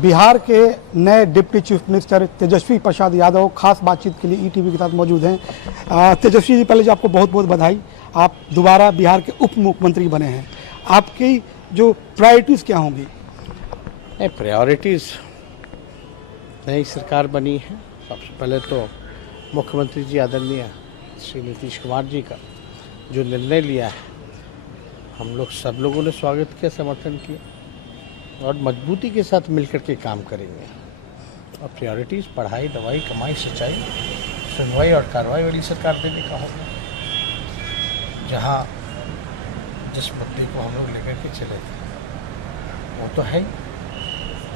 बिहार के नए deputy chief minister Tejashwi Prasad Yadav खास बातचीत के लिए ईटीवी के साथ मौजूद हैं। तेजस्वी जी, पहले जो आपको बहुत बहुत बधाई, आप दोबारा बिहार के उप मुख्यमंत्री बने हैं। आपकी जो प्रायोरिटीज़ क्या होंगी? प्रायोरिटीज़ नई सरकार बनी है। सबसे पहले तो मुख्यमंत्री जी आदरणीय श्री नीतीश कुमार जी का जो निर्णय लिया है, हम लोग सब लोगों ने स्वागत किया, समर्थन किया और मजबूती के साथ मिलकर के काम करेंगे। और प्रायोरिटीज़ पढ़ाई, दवाई, कमाई, सिंचाई, सुनवाई और कार्रवाई वाली सरकार देने का होगा। जहाँ जिस मुद्दे को हम लोग लेकर के चले थे वो तो है ही,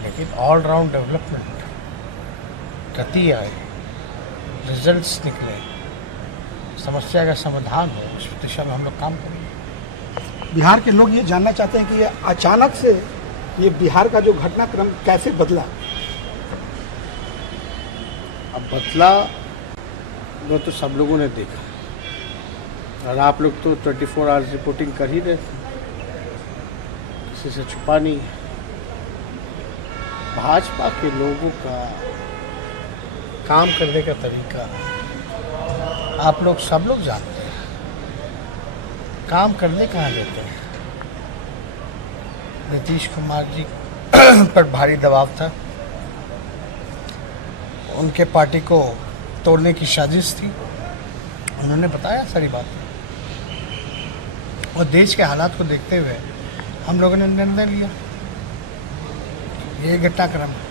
लेकिन ऑल राउंड डेवलपमेंट, गति आए, रिजल्ट्स निकले, समस्या का समाधान हो, उस दिशा में हम लोग काम करेंगे। बिहार के लोग ये जानना चाहते हैं कि ये अचानक से ये बिहार का जो घटनाक्रम कैसे बदला? अब बदला वो तो सब लोगों ने देखा और आप लोग तो 24 आवर्स रिपोर्टिंग कर ही रहे थे, किसी से छुपा नहीं है। भाजपा के लोगों का काम करने का तरीका आप लोग सब लोग जानते हैं। काम करने कहाँ देते हैं? नीतीश कुमार जी पर भारी दबाव था, उनके पार्टी को तोड़ने की साजिश थी, उन्होंने बताया सारी बात। और देश के हालात को देखते हुए हम लोगों ने निर्णय लिया, ये घटनाक्रम है।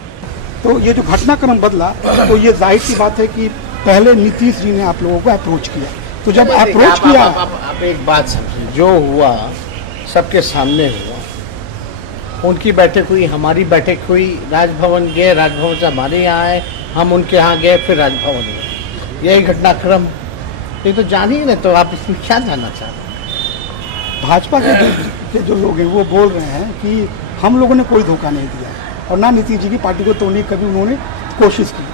तो ये जो घटनाक्रम बदला, तो ये जाहिर सी बात है कि पहले नीतीश जी ने आप लोगों को अप्रोच किया, तो जब अप्रोच किया, आप एक बात समझिए, जो हुआ सबके सामने हुआ। उनकी बैठक हुई, हमारी बैठक हुई, राजभवन गए, राजभवन से हमारे यहाँ आए, हम उनके यहाँ गए, फिर राजभवन गए। यही घटनाक्रम ये तो जान ही नहीं, तो आप इसमें क्या जानना चाहते हैं? भाजपा के जो लोग हैं वो बोल रहे हैं कि हम लोगों ने कोई धोखा नहीं दिया और ना नीतीश जी की पार्टी को तोड़ने की कभी उन्होंने कोशिश की,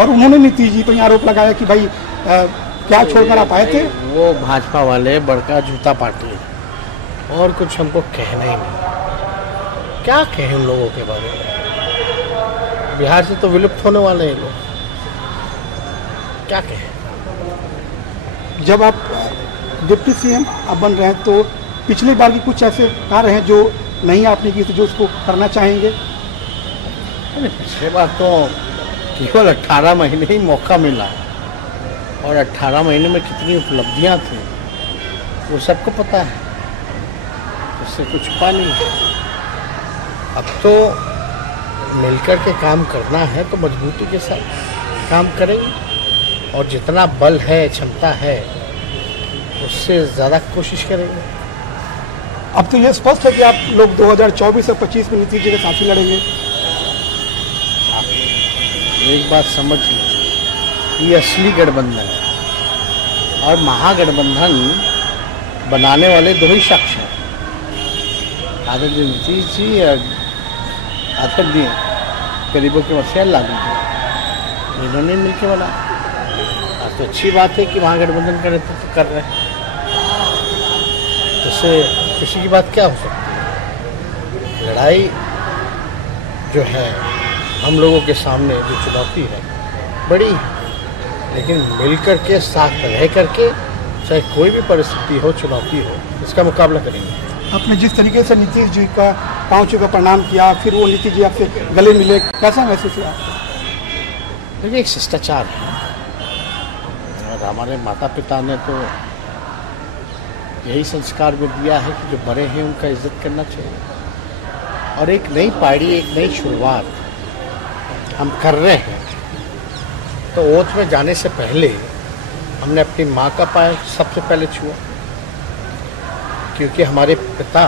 और उन्होंने नीतीश जी पर आरोप लगाया कि भाई क्या छोड़कर आप आए थे। वो भाजपा वाले बड़का जूता पार्टी है और कुछ हमको कहना ही नहीं। क्या कहें उन लोगों के बारे में? बिहार से तो विलुप्त होने वाले हैं लोग, क्या कहें? जब आप डिप्टी सीएम अब बन रहे हैं तो पिछले बार की कुछ ऐसे कार्य हैं जो नहीं आपने की थी, जो उसको करना चाहेंगे? अरे पिछले बार तो केवल 18 महीने ही मौका मिला और 18 महीने में कितनी उपलब्धियां थी वो सबको पता है, उससे कुछ छुपा नहीं है। अब तो मिलकर के काम करना है तो मजबूती के साथ काम करेंगे और जितना बल है, क्षमता है, उससे ज़्यादा कोशिश करेंगे। अब तो ये स्पष्ट है कि आप लोग 2024 और 25 में नीतीश जी के साथ ही लड़ेंगे। आप एक बात समझ लीजिए, ये असली गठबंधन है और महागठबंधन बनाने वाले दो ही शख्स हैं, आदरणीय नीतीश जी और आदरणीय गरीबों की मसला लागू जी, इन्होंने मिलकर बना। आज तो अच्छी बात है कि महागठबंधन का नेतृत्व कर रहे हैं, इससे खुशी की बात क्या हो सकती है? लड़ाई जो है हम लोगों के सामने जो चुनौती है बड़ी, लेकिन मिलकर के साथ रह करके चाहे कोई भी परिस्थिति हो, चुनौती हो, इसका मुकाबला करेंगे। आपने जिस तरीके से नीतीश जी का पाँव छू का प्रणाम किया, फिर वो नीतीश जी आपसे गले मिले, कैसा महसूस हुआ? देखिए, एक शिष्टाचार है और हमारे माता पिता ने तो यही संस्कार में दिया है कि जो बड़े हैं उनका इज्जत करना चाहिए। और एक नई पारी, एक नई शुरुआत हम कर रहे हैं, तो ओथ में जाने से पहले हमने अपनी माँ का पाँव सबसे पहले छुआ, क्योंकि हमारे पिता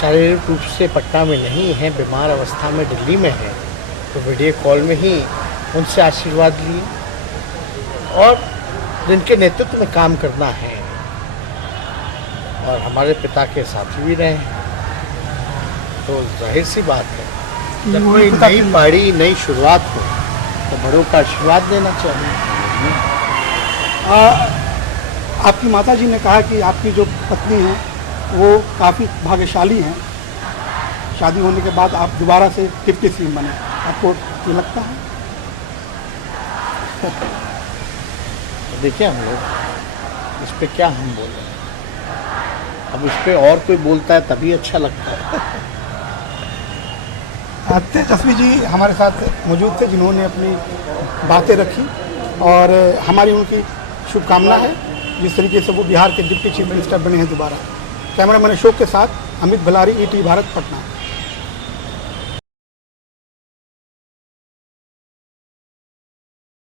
शारीरिक रूप से पटना में नहीं हैं, बीमार अवस्था में दिल्ली में हैं, तो वीडियो कॉल में ही उनसे आशीर्वाद लिए और जिनके नेतृत्व में काम करना है और हमारे पिता के साथी भी रहे हैं, तो जाहिर सी बात है जब कोई नई पारी, नई शुरुआत हो तो बड़ों का आशीर्वाद देना चाहिए। आपकी माताजी ने कहा कि आपकी जो पत्नी है वो काफ़ी भाग्यशाली हैं, शादी होने के बाद आप दोबारा से डिप्टी सीएम बने, आपको ये लगता है? देखिए, हम लोग इस पे क्या हम बोल रहे हैं, अब इस पे और कोई बोलता है तभी अच्छा लगता है। तेजस्वी जी हमारे साथ मौजूद थे, जिन्होंने अपनी बातें रखी और हमारी उनकी शुभकामना है जिस तरीके से वो बिहार के डिप्टी चीफ मिनिस्टर बने हैं दोबारा। कैमरामैन अशोक के साथ अमित भलारी, ETV भारत, पटना।